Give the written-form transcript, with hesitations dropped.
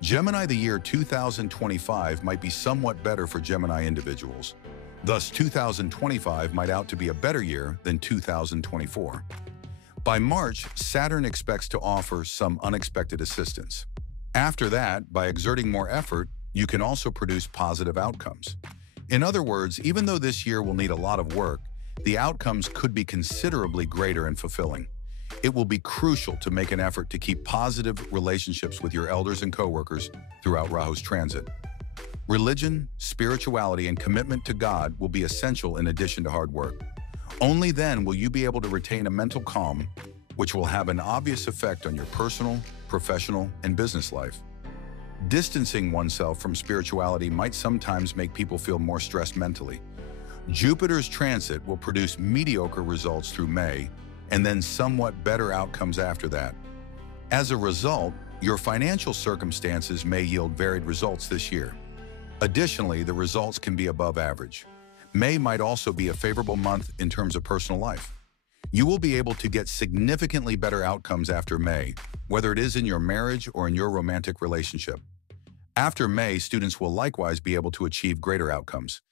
Gemini, the year 2025 might be somewhat better for Gemini individuals. Thus, 2025 might out to be a better year than 2024. By March, Saturn expects to offer some unexpected assistance. After that, by exerting more effort, you can also produce positive outcomes. In other words, even though this year will need a lot of work, the outcomes could be considerably greater and fulfilling. It will be crucial to make an effort to keep positive relationships with your elders and coworkers throughout Rahu's transit. Religion, spirituality, and commitment to God will be essential in addition to hard work. Only then will you be able to retain a mental calm, which will have an obvious effect on your personal, professional, and business life. Distancing oneself from spirituality might sometimes make people feel more stressed mentally. Jupiter's transit will produce mediocre results through May, and then somewhat better outcomes after that. As a result, your financial circumstances may yield varied results this year. Additionally, the results can be above average. May might also be a favorable month in terms of personal life. You will be able to get significantly better outcomes after May, whether it is in your marriage or in your romantic relationship. After May, students will likewise be able to achieve greater outcomes.